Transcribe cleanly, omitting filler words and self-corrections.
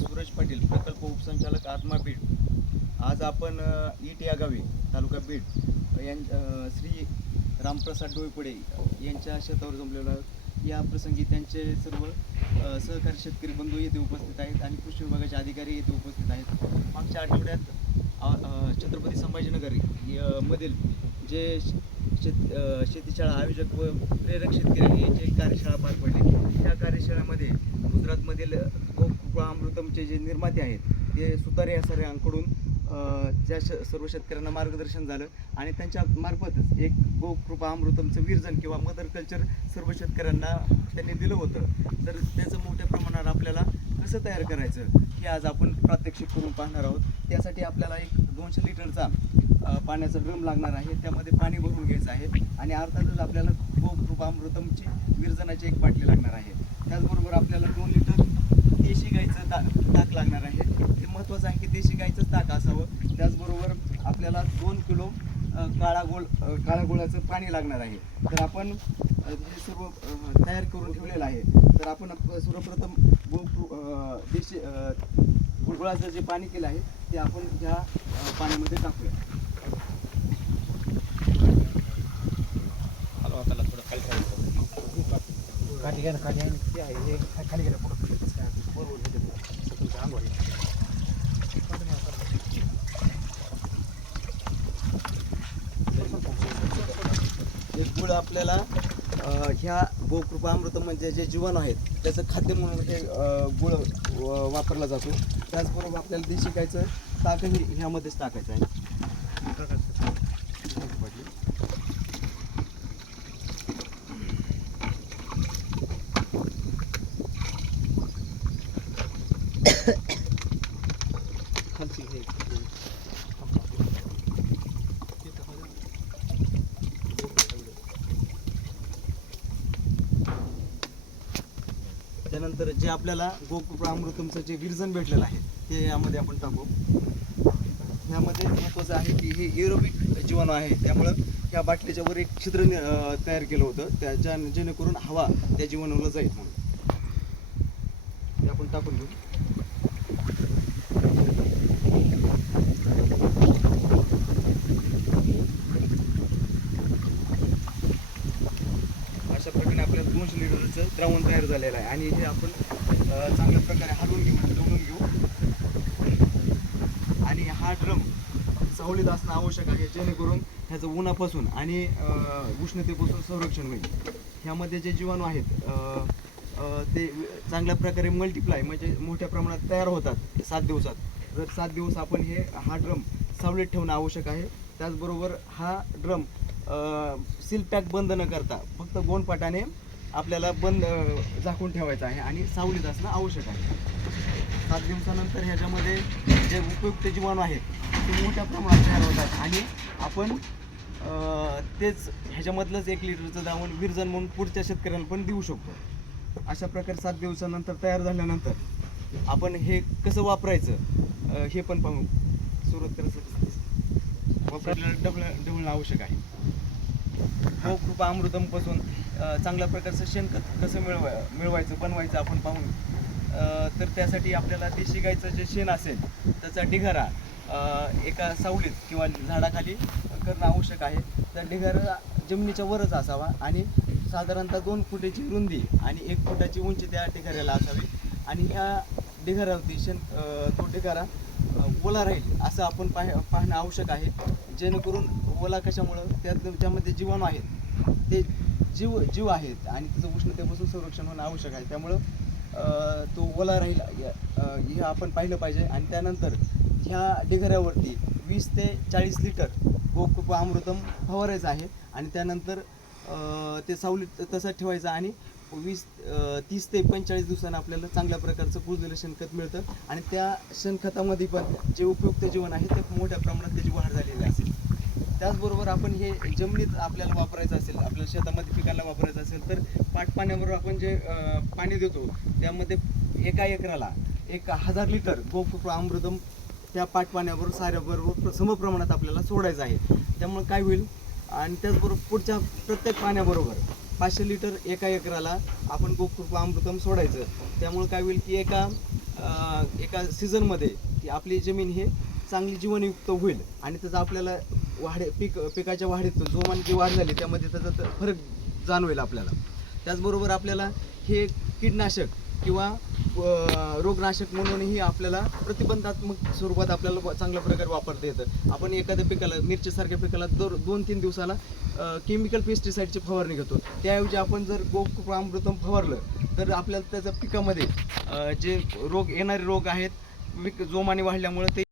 सूरज पाटील, प्रकल्प उपसंचालक आत्मा बीड. आज आपण ईट या गावी तालुका बीड श्री रामप्रसाद डोईपुडे यांच्या शेतावर जमलेला या प्रसंगी त्यांचे सर्व सहकारी शेतकरी बंधू येथे उपस्थित आहेत आणि कृषी विभागाचे अधिकारी येथे उपस्थित आहेत. मागच्या आठवड्यात छत्रपती संभाजीनगर मधील जे शेतीशाळा आयोजक व प्रेरक शेतकरी यांची कार्यशाळा पार पडली. त्या कार्यशाळेमध्ये गुजरातमधील गोकृपा अमृतमचे जे निर्माते आहेत ते सुतारे या सरांकडून त्या सर्व शेतकऱ्यांना मार्गदर्शन झालं आणि त्यांच्या मार्फतच एक गोकृपा अमृतमचं विरजन किंवा मदर कल्चर सर्व शेतकऱ्यांना त्यांनी दिलं होतं. तर त्याचं मोठ्या प्रमाणावर आपल्याला कसं तयार करायचं हे आज आपण प्रात्यक्षिक करून पाहणार आहोत. त्यासाठी आपल्याला एक 200 लिटरचा पाण्याचा ड्रम लागणार आहे. त्यामध्ये पाणी भरून घ्यायचं आहे आणि अर्थातच आपल्याला गोकृपा अमृतमची विरजनाची एक बाटली लागणार आहे. त्याचबरोबर आपल्याला 2 लिटर देशी गाईचं ताक लागणार आहे. ते महत्त्वाचं आहे की देशी गाईचंच ताक असावं. त्याचबरोबर आपल्याला 2 किलो काळा गुळाचं पाणी लागणार आहे. तर आपण हे सर्व तयार करून ठेवलेलं आहे. तर आपण सर्वप्रथम देशी गुळाचं जे पाणी केलं आहे ते आपण ह्या पाण्यामध्ये टाकूया. त्याला थोडं खाली काठी घ्या ना, काठी आहे ते आहे हे खाली गेलं पुढं बरोबर हे गुळ आपल्याला ह्या गोकृपा अमृतम म्हणजे जे जीवन आहेत त्याचं खाद्य म्हणून हे गुळ वापरला जातो. त्याचबरोबर आपल्याला देशी गाईचं ताकही ह्यामध्येच टाकायचं आहे. त्यानंतर जे आपल्याला गोकृपा अमृतमचं जे विरजन भेटलेलं आहे ते यामध्ये आपण टाकू. ह्यामध्ये महत्त्वाचं आहे की हे एरोबिक जीवाणू आहे. त्यामुळं या बाटलीच्या वर एक छिद्र तयार केलं होतं जेणेकरून हवा त्या जीवाणूला जाईल म्हणून ते आपण टाकून घेऊ. अशा प्रकारे आपल्याला 200 लिटरचं द्रावण तयार झालेलं आहे आणि हे आपण चांगल्या प्रकारे हलवून घेऊ आणि हा ड्रम सावलीत असणं आवश्यक आहे जेणेकरून ह्याचं उन्हापासून आणि उष्णतेपासून संरक्षण होईल. ह्यामध्ये जे जीवाणू आहेत ते चांगल्या प्रकारे मल्टिप्लाय म्हणजे मोठ्या प्रमाणात तयार होतात 7 दिवसात. जर 7 दिवस आपण हा ड्रम सावलीत ठेवणं आवश्यक आहे. त्याचबरोबर हा ड्रम सील पॅक बंद न करता फक्त गोणपाटाने आपल्याला झाकून ठेवायचं आहे आणि सावलीत असणं आवश्यक आहे. 7 दिवसानंतर ह्याच्यामध्ये जे उपयुक्त जीवाणू आहेत ते मोठ्या प्रमाणात तयार होतात आणि आपण तेच ह्याच्यामधलंच 1 लिटरचं द्रावण विरजन म्हणून पुढच्या शेतकऱ्यांना पण देऊ शकतो. अशा प्रकारे 7 दिवसानंतर तयार झाल्यानंतर आपण हे कसं वापरायचं हे पण पाहू. सुरुवात करायचं वापरायला डबळणं आवश्यक आहे. गोकृपा अमृतमपासून चांगल्या प्रकारचं शेणखत कसं मिळवायचं बनवायचं आपण पाहू. तर त्यासाठी आपल्याला देशी गाईचं जे शेण असेल त्याचा ढिगारा एका सावलीत किंवा झाडाखाली करणं आवश्यक आहे. त्या ढिगारा जमिनीच्या वरच असावा आणि साधारणतः 2 फुटाची रुंदी आणि 1 फुटाची उंची त्या ढिगाऱ्याला असावी आणि ह्या ढिगाऱ्यावरती तो ढिगारा ओला राहील असं आपण पाहणं आवश्यक आहे. जेणेकरून ओला कशामुळं त्यामध्ये जीवाणू आहेत ते जीव आहेत आणि त्याचं उष्णतेपासून संरक्षण होणं आवश्यक आहे. त्यामुळं तो ओला राहील हे आपण पाहिलं पाहिजे. आणि त्यानंतर ह्या ढिगाऱ्यावरती 20 ते 40 लिटर गोकृपा अमृतम फवारायचं आहे आणि त्यानंतर ते सावलीत तसंच ठेवायचं आणि 30 ते 45 दिवसांनी आपल्याला चांगल्या प्रकारचं कुजलेलं शेणखत मिळतं आणि त्या शेणखतामध्ये पण जे उपयुक्त जीवन आहे ते मोठ्या प्रमाणात त्याची वाढ झालेली असेल. त्याचबरोबर आपण हे जमिनीत आपल्याला वापरायचं असेल, आपल्या शेतामध्ये पिकांना वापरायचं असेल तर पाटपाण्याबरोबर आपण जे पाणी देतो त्यामध्ये एका एकराला 1000 लिटर गोकृपा अमृतम त्या पाटपाण्याबरोबर साऱ्याबरोबर समप्रमाणात आपल्याला सोडायचं आहे. त्यामुळे काय होईल आणि त्याचबरोबर पुढच्या प्रत्येक पाण्याबरोबर 500 लिटर एका एकराला आपण गोकृपा अमृतम सोडायचं. त्यामुळे काय होईल की एका एका सीझनमध्ये ती आपली जमीन हे चांगली जीवनयुक्त होईल आणि त्याचा आपल्याला पिकाच्या वाढीत जोमाने वाढ झाली त्यामध्ये त्याचा फरक जाणवेल आपल्याला. त्याचबरोबर आपल्याला हे कीटनाशक किंवा रोगनाशक म्हणूनही आपल्याला प्रतिबंधात्मक स्वरूपात आपल्याला चांगल्या प्रकारे वापरता येतं. आपण एखाद्या पिकाला मिरचीसारख्या पिकाला 2-3 दिवसाला केमिकल पेस्टिसाईडची फवारणी घेतो, त्याऐवजी आपण जर गोमूत्रामृतम फवारलं तर आपल्याला त्याच्या पिकामध्ये जे येणारे रोग आहेत जोमाने वाढल्यामुळे ते